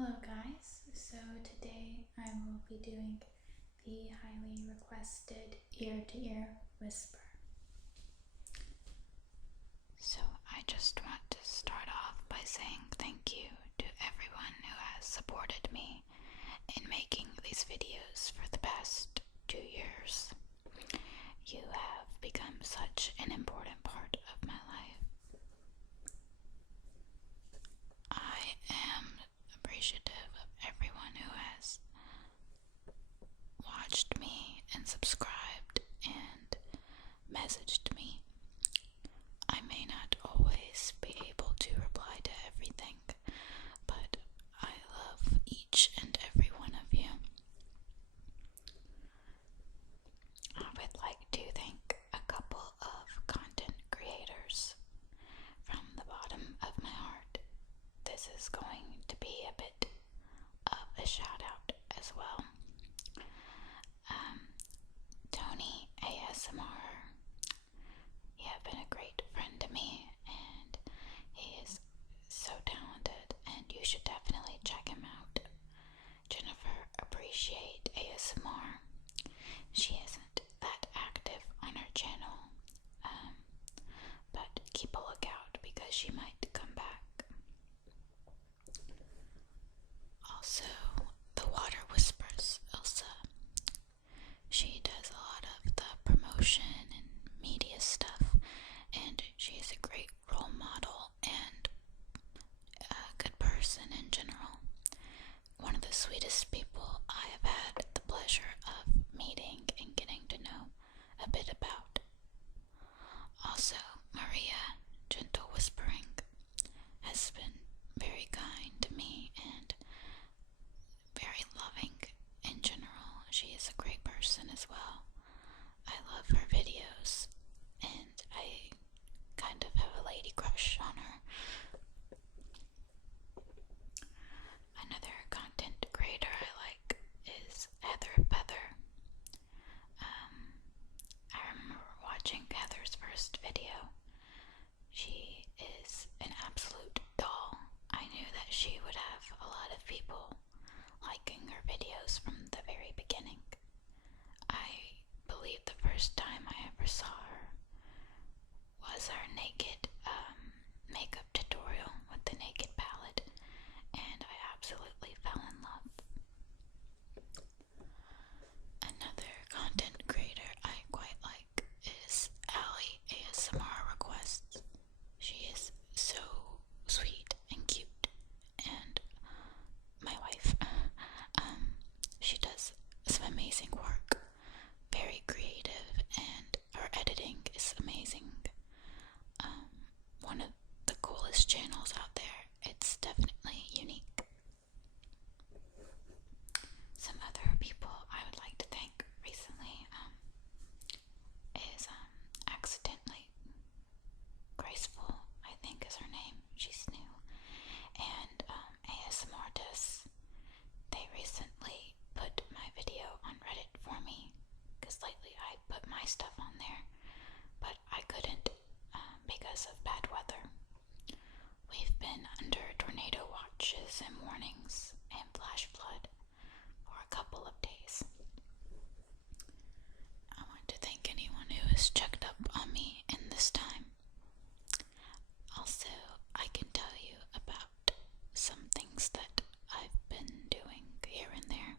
Hello guys, so today I will be doing the highly requested ear-to-ear whisper. So I just want to start off by saying thank you to everyone who has supported me in making these videos for the past 2 years. You have become such an important part of my life. I am appreciative of everyone who has watched me and subscribed and messaged me. I may not always be able to reply to everything, but I love each and every one of you. I would like to thank a couple of content creators from the bottom of my heart. This is going to be a bit of a shout out as well. Tony ASMR, you have been a great friend to me, and he is so talented, and you should definitely check him out. Jennifer Appreciate ASMR. She isn't that active on her channel, but keep a lookout because she might come back. Also, the Water Whispers, Elsa. She does a lot of the promotion and media stuff, and she's a great role model and a good person in general. One of the sweetest people I have had the pleasure of meeting and getting to know a bit about. Also, Maria, Gentle Whispering, has been very kind to me and very loving in general. She is a great person as well. I love her videos, and I kind of have a lady crush on her. Another content creator I like is Heather Feather. I remember watching Heather's first video. She is an absolute doll. I knew that she would have a lot of people liking her videos from the very beginning. I believe the first time I ever saw her was her naked makeup tutorial with the naked palette, and I absolutely fell in love. Another content creator I quite like is Allie ASMR Requests. She is so sweet and cute, and my wife. She does some amazing work, very creative, and her editing is amazing. One of the coolest channels out there. It's definitely unique. Some other people I would like to thank recently is Accidentally Graceful, I think is her name. She's new. And ASM Artists. They recently put my video on Reddit for me, because lately I put my stuff on there, but I couldn't because of bad weather. We've been under tornado watches and warnings and flash flood for a couple of days. I want to thank anyone who has checked up on me in this time. Also, I can tell you about some things that I've been doing here and there.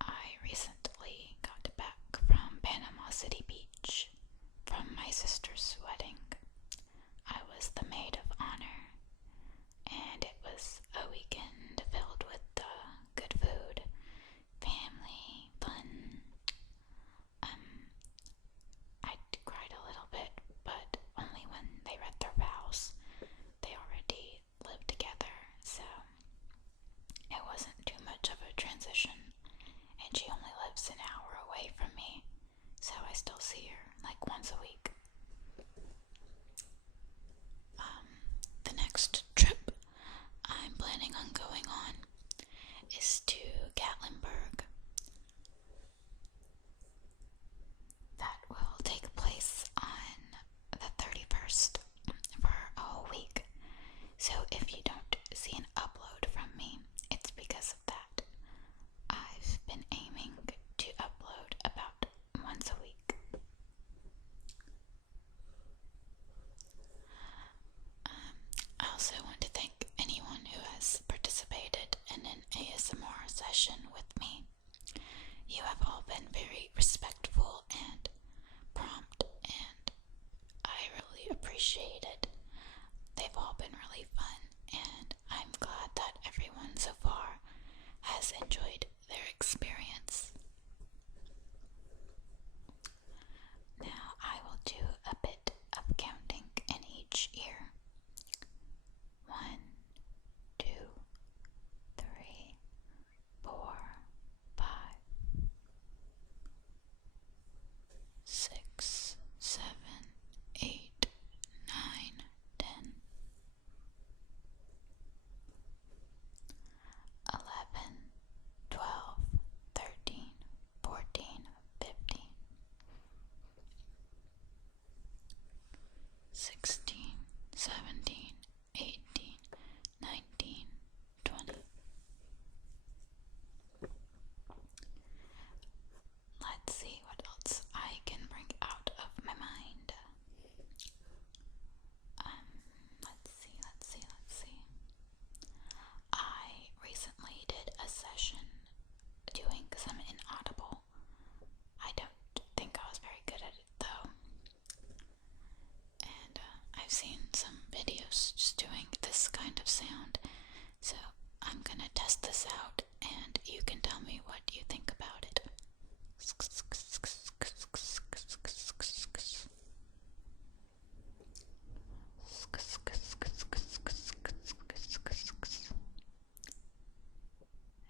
I recently got back from Panama City Beach from my sister's wedding. I was the maid of honor, and it was a weekend filled with good food, family, fun. I cried a little bit, but only when they read their vows. They already lived together, so it wasn't too much of a transition, and she only lives an hour away from me, so I still see her like once a week. The next trip I'm planning on going on is to Gatlinburg. That will take place on the 31st for a whole week, been really fun, and I'm glad that everyone so far has enjoyed their experience. Now I will do a bit of counting in each ear. 1, 2, 3, 4, 5, 6, 7, 8, 9, 10, 11, 12, 13, 14, 15, 16, 17, 18, 19, 20. Let's see what else I can bring out of my mind. Let's see. I recently did a session doing some inaudible. I don't think I was very good at it though. And I've seen some videos just doing this kind of sound. So I'm gonna test this out and you can tell me what you think about it.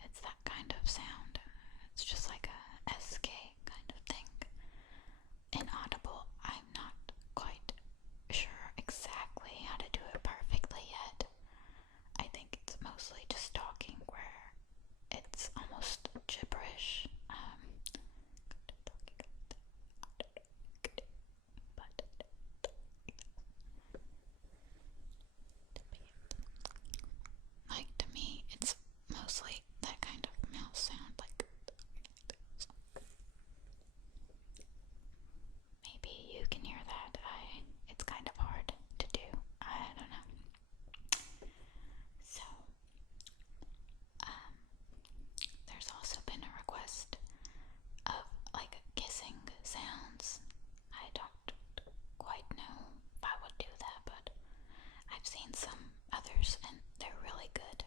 It's that kind of sound. It's just like a SK kind of thing. Inaudible, I'm not quite sure exactly how to do it perfectly yet. I think it's mostly just talking where it's almost gibberish. Like, to me, it's mostly that kind of mouse sound, like maybe you can hear that. It's kind of hard to do. I don't know. So, there's also been a request of like kissing sounds. I don't quite know if I would do that, but I've seen some others and they're really good.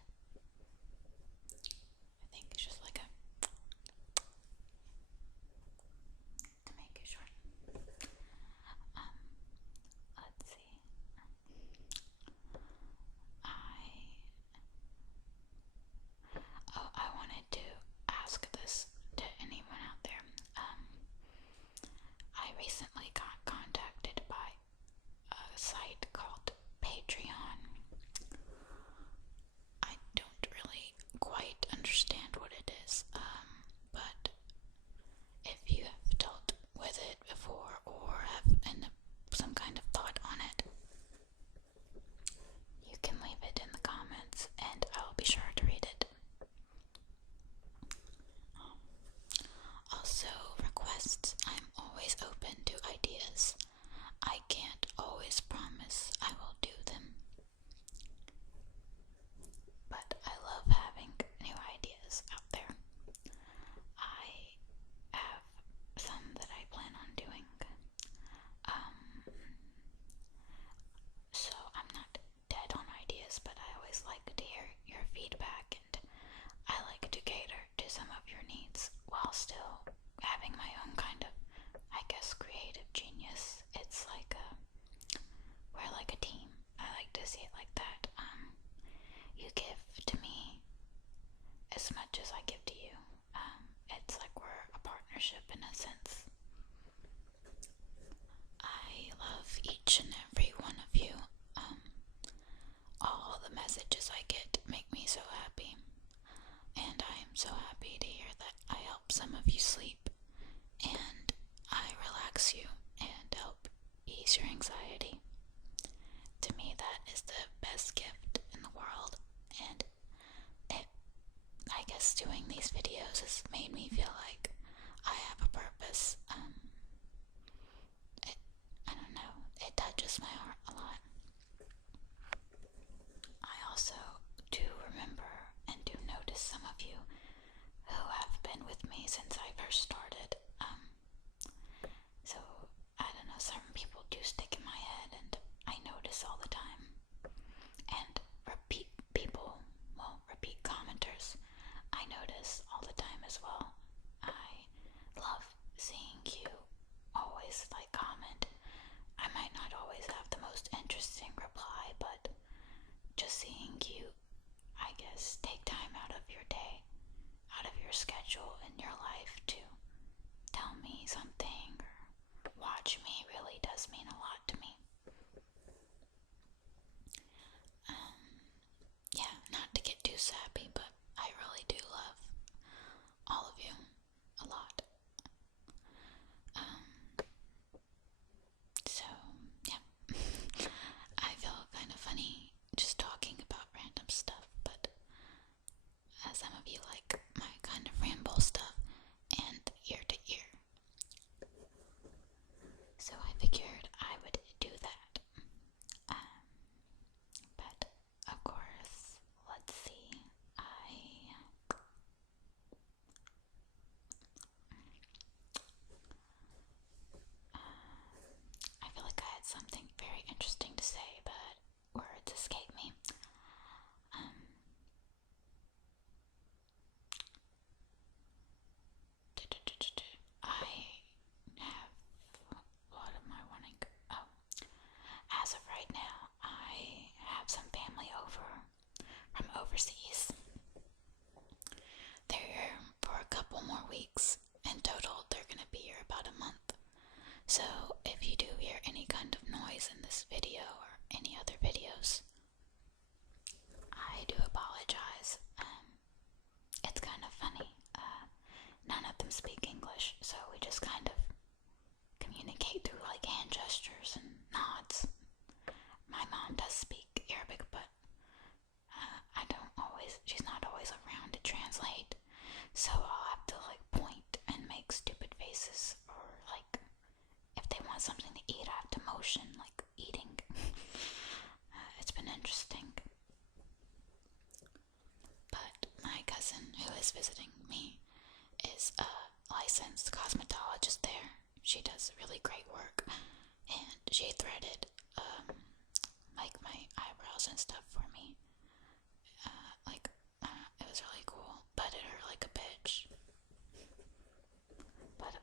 I think it's just like a, to make it short. Let's see. I wanted to ask this to anyone out there. I recently got contacted by a site called Patreon. I don't really quite understand what it is, but if you have dealt with it before or have some kind of thought on it, you can leave it in the comments and I'll be sure to read it. Also, requests. I'm always open to ideas. I can't always promise I will do them, but I love having new ideas out there. I have some that I plan on doing. So I'm not dead on ideas, but I always like to hear your feedback and I like to cater to some of your needs while still having my own kind of, I guess, creative genius. It's like we're like a team. I like to see it like that. You give to me as much as I give to you. It's like we're a partnership in a sense. I love each and every one of you. All the messages I get make me so happy. And I am so happy to hear that I help some of you sleep and I relax you and help ease your anxiety. To me, that is the best gift in the world, and I guess doing these videos has made me feel like I have a purpose. I don't know, it touches my heart a lot. I also do remember and do notice some of you who have been with me since I first started. So I don't know, certain people do stick in my head your schedule in your life to tell me something or watch me really does mean a lot to me. Yeah, not to get too sappy, but I really do love all of you a lot. So, yeah. I feel kind of funny just talking about random stuff, but some of you like my kind of ramble stuff and ear to ear. So I figured I would do that. But, of course, let's see. I feel like I had something very interesting to say, but words escape me. I have, what am I wanting? Oh, as of right now, I have some family over from overseas. They're here for a couple more weeks. In total, they're gonna be here about a month. So if you do hear any kind of noise in this video or any other videos, I do apologize. It's kind of funny. None of them speak English, so we just kind of communicate through like hand gestures and nods. My mom does speak Arabic, but she's not always around to translate, so I'll have to like point and make stupid faces, or like if they want something to eat, I have to motion like eating. It's been interesting. But my cousin who is visiting me is a licensed cosmetologist there. She does really great work, and she threaded like my eyebrows and stuff for me. It was really cool, but it hurt like a bitch. But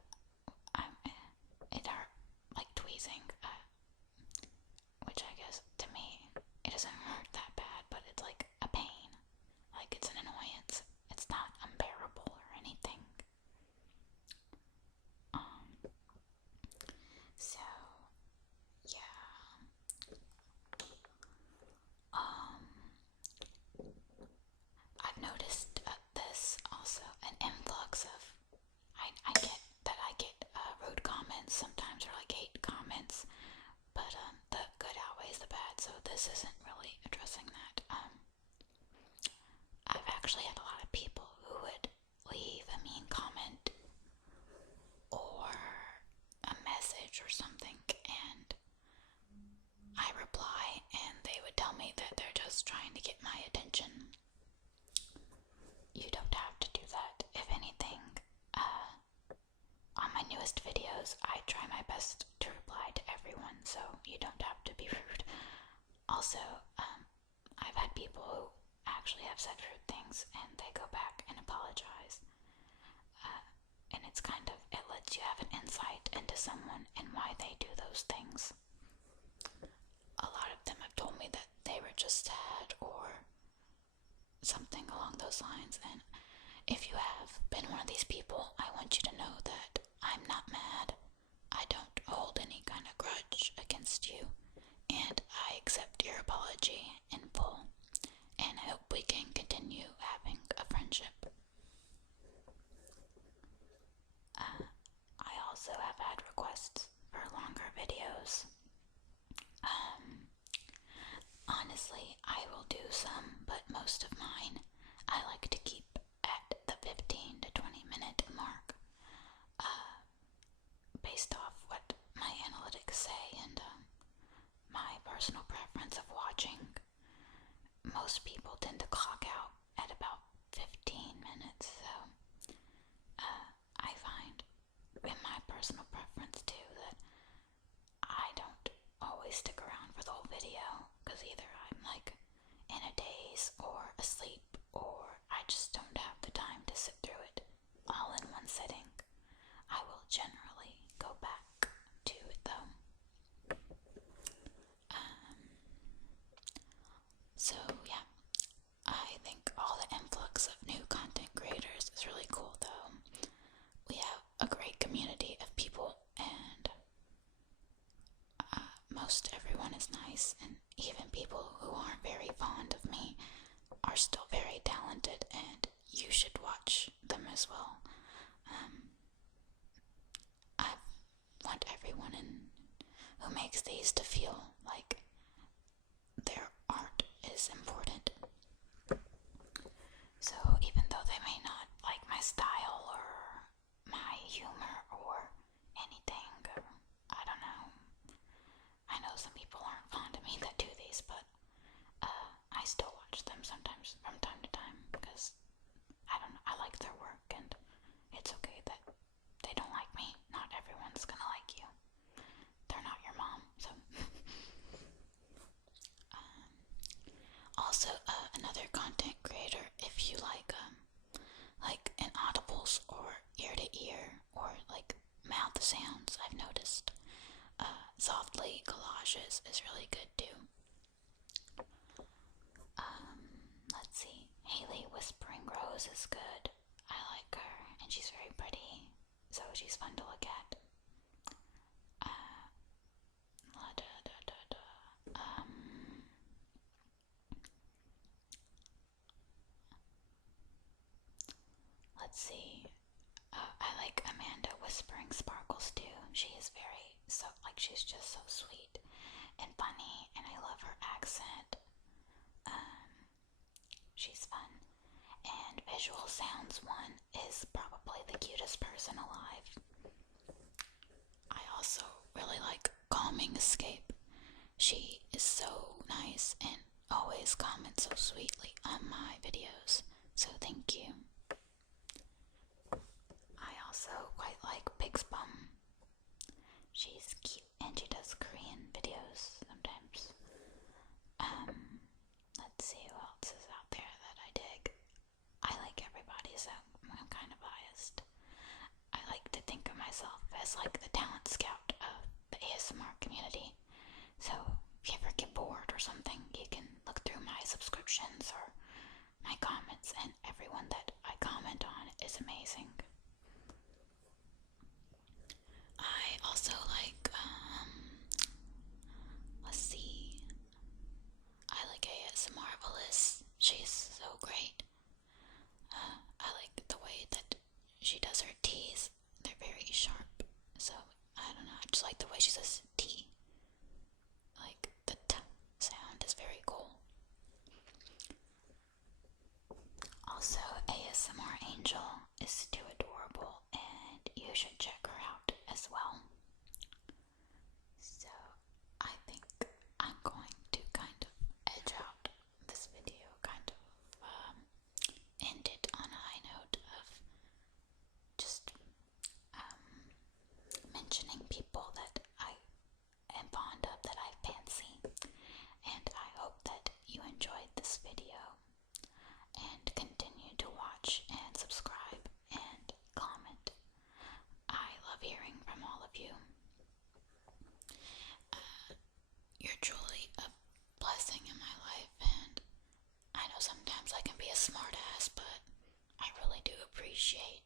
it hurt like tweezing, which I guess to me it doesn't hurt that bad, but it's like a pain, like it's an annoyance. It's not unbearable or anything. So yeah. I've noticed this also, an influx of, I get rude comments sometimes, or like hate comments, but the good outweighs the bad, so this isn't really addressing that. I've actually had a lot of people who would leave a mean comment or a message or something, and I reply, and they would tell me that they're just trying to get my attention. You don't have to do that. If anything, on my newest videos, I try my best to reply to everyone, so you don't have to be rude. Also, I've had people who actually have said rude things, and they go back and apologize. And it's kind of, it lets you have an insight into someone and why they do those things. A lot of them have told me that they were just sad or something along those lines, and if you have been one of these people, I want you to know that I'm not mad. I don't hold any kind of grudge against you, and I accept your apology in full, and I hope we can continue having a friendship. I also have had requests for longer videos. Honestly, I will do some, but most of mine I like to keep at the 15 to 20 minute mark, based off what my analytics say and my personal preference of watching. Most people tend to clock out at about 15 minutes, so I find in my personal preference too that I don't always stick around for the whole video, because either I'm like in a daze or asleep, or I just don't have the time to sit through it all in one sitting. I will generally go back to it though. as well. I want everyone who makes these to feel like their art is important. So even though they may not like my style or my humor or anything, I don't know. I know some people aren't fond of me that do these, but I still watch them sometimes from time to time because I don't know, I like their work, and it's okay that they don't like me. Not everyone's gonna like you. They're not your mom, so. Also, another content creator, if you like inaudibles or ear to ear or like mouth sounds, I've noticed softly collages is really good too. Let's see, Haley Whispering Rose is good. I like her, and she's very pretty, so she's fun to look at. Let's see. I like Amanda Whispering Sparkles too. She is she's just so sweet and funny, and I love her accent. She's fun. And Visual Sounds One is probably the cutest person alive. I also really like Calming Escape. She is so nice and always comments so sweetly on my videos, so thank you. I also quite like Pig's Bum. She's cute and she does Korean videos sometimes. Let's see who else is out there that I dig. I like everybody, so I'm kind of biased. I like to think of myself as like the talent scout of the ASMR community. So if you ever get bored or something, you can look through my subscriptions or my comments, and everyone that I comment on is amazing. I also like, let's see, I like ASMR Marvelous. She's so great. I like the way that she does her T's. They're very sharp. So, I don't know, I just like the way she says T. Like, the T sound is very cool. Also, ASMR Angel is too adorable, and you should check her out as well. So, I think I'm going to kind of edge out this video, kind of end it on a high note of just mentioning people that I am fond of, that I fancy, and I hope that you enjoyed this video and continue to watch and subscribe and comment. I love hearing from all of you. You're truly a blessing in my life, and I know sometimes I can be a smart ass, but I really do appreciate